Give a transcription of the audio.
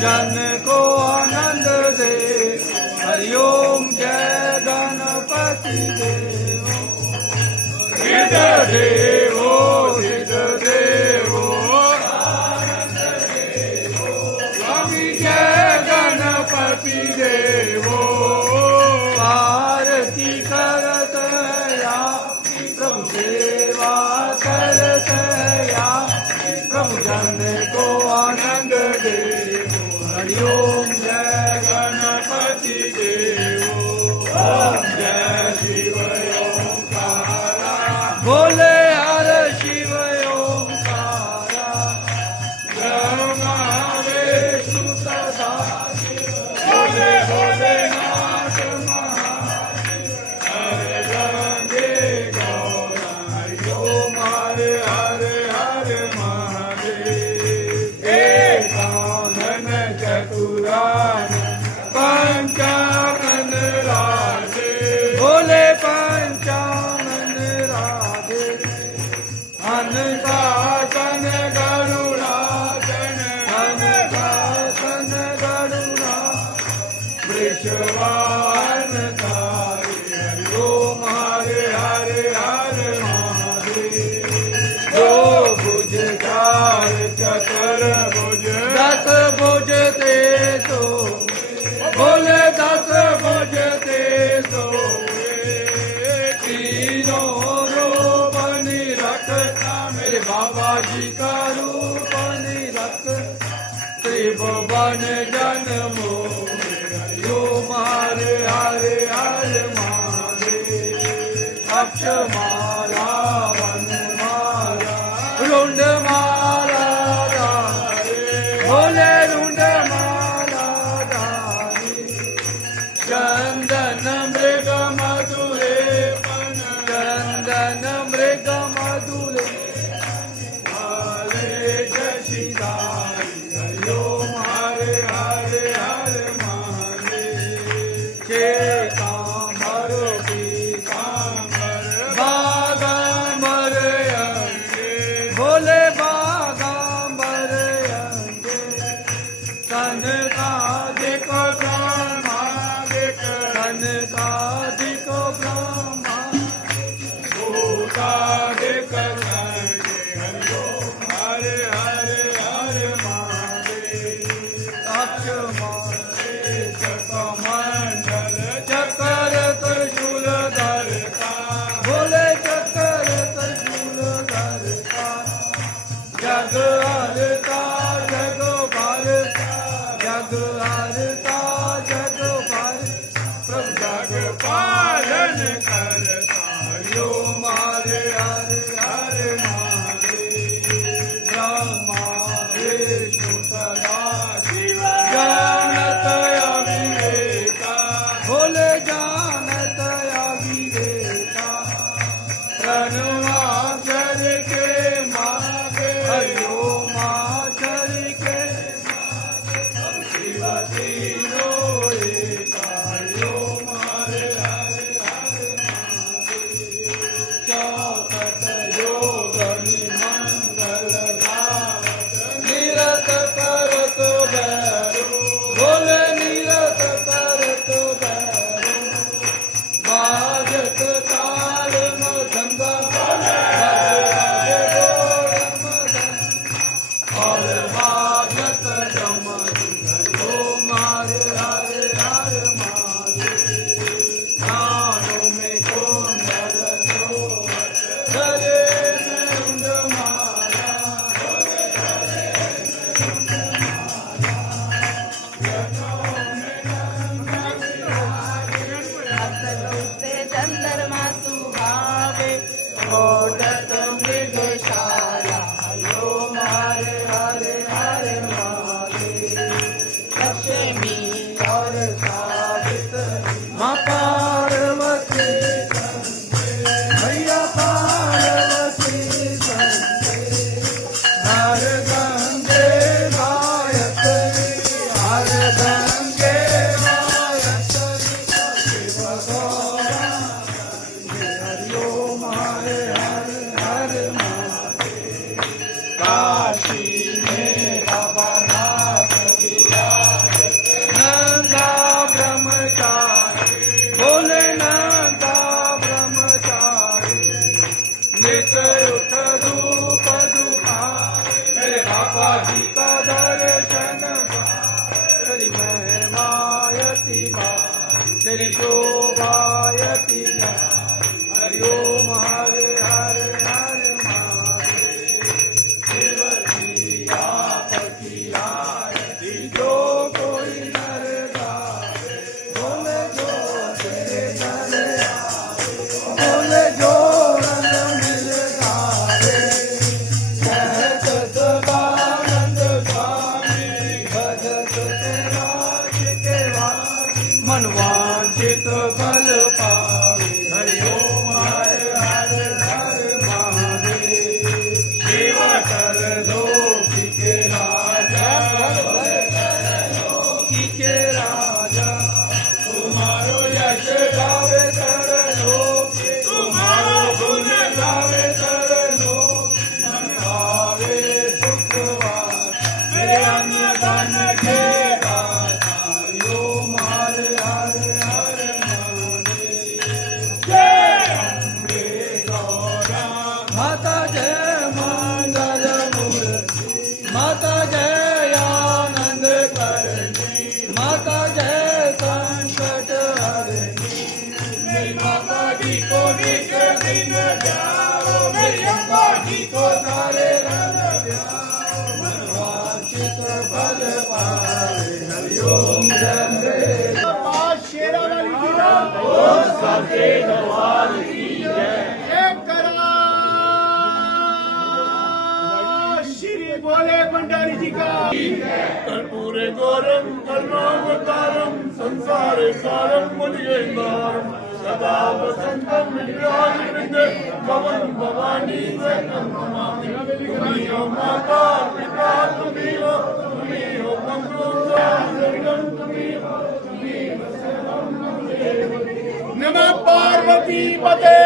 जन को आनंद दे। हरिओम जय गणपति देव। सिद्ध देवो सिद्ध देवो स्वामी जय गणपति देवो। आरती करत या प्रभु सेवा करत या प्रभु जन को आनंद दे। हरिओम जय गणपति देवो। ओम जय शिव ओंकारा बोले हर शिव ओंकारा। ब्रह्मा विष्णु सदा बोले भोलेनाथ महादेव। हरे गंगे गौरा हरिओम हरे हरे हरे महादेव। एकानन चतुरान पंचानन राधे बोले पंचानन राधे। अनुशासन गरुड़ासन अनुशासन गरुड़ा वृषवाहन धारी। हरिओम हरे हरे हरे महादेव। दो भुज चार चतर भुज दस भुज ते तो बोले दस भुज ते तो। तीनों रूप निरखता मेरे बाबा जी का रूप निरख। त्रिभुवन जन्मो हरिओम हरे हरे हरे महादेव। अक्षमाला वनमाला रुंड माला धारे बोले रुंड माला धारे। चंदन मृग मधुरे चंदन मृग मधुरे हरे शशिधारी। हरिओम हरे हरे हरे महादेव। श्वेतांबर पीतांबर बागांबर अंगे बोले बागांबर अंगे। कनकादिक ब्रह्मादिक कनकादिक ब्रह्मा भूतादिक संगे। हरिओम हरे हरे हरे महादेव। अक्षमाले चकमंडल चकर त्रिशूल धरता बोले चकर त्रिशूल धरता। जग हरता जग भारता जग हरता जग भारता। प्रभु जग पालन करता। हरिओम हरे हरे हरे महादेव। ब्रह्मा विष्णु सदा शिव जानत अविवेका बोले जानत अविवेका। प्रणवाक्षर के मागे हरिओम अक्षर के शिव तेरी शोभायती हरि ओम हरे हरे हरे महादेव आपकी आरती जो कोई नर गावे बोले जो तेरे घर आवे बोले जो रंग मिल गावे कहत सदानंद स्वामी भजत तेरा के मन वांछित फल पावे हरि ओम हरे हरे हरे महादेव सेवा कर दो के राजा के राजा तुम्हारो यश गावे कर लो तुम्हारो गुण गावे कर लो मन भावे सुखवार मेरे अन्न धन के दाता हरि ओम हरे हरे हरे महादेव जय अम्बे गौरा माता जय मंगल मूर्ति माता जय आनंद करणी माता जय संकट हरणी मेरी माता जी को निक दिन जाओ मेरी अम्बा जी को सारे रंग जाओ मनवांछित फल पावे हरि ओम जय अम्बे श्री बोले भंडारी जी का कर्पूरे गौरम करुणावतारम संसारे सारम मुनिगेन्द्रम सदा वसंतम विद्यावृंदे भवन भवानी शरणं नमामि तुम्ही हो माता पिता तुम्ही हो मंगलम तुम्ही हो नमः पार्वती पते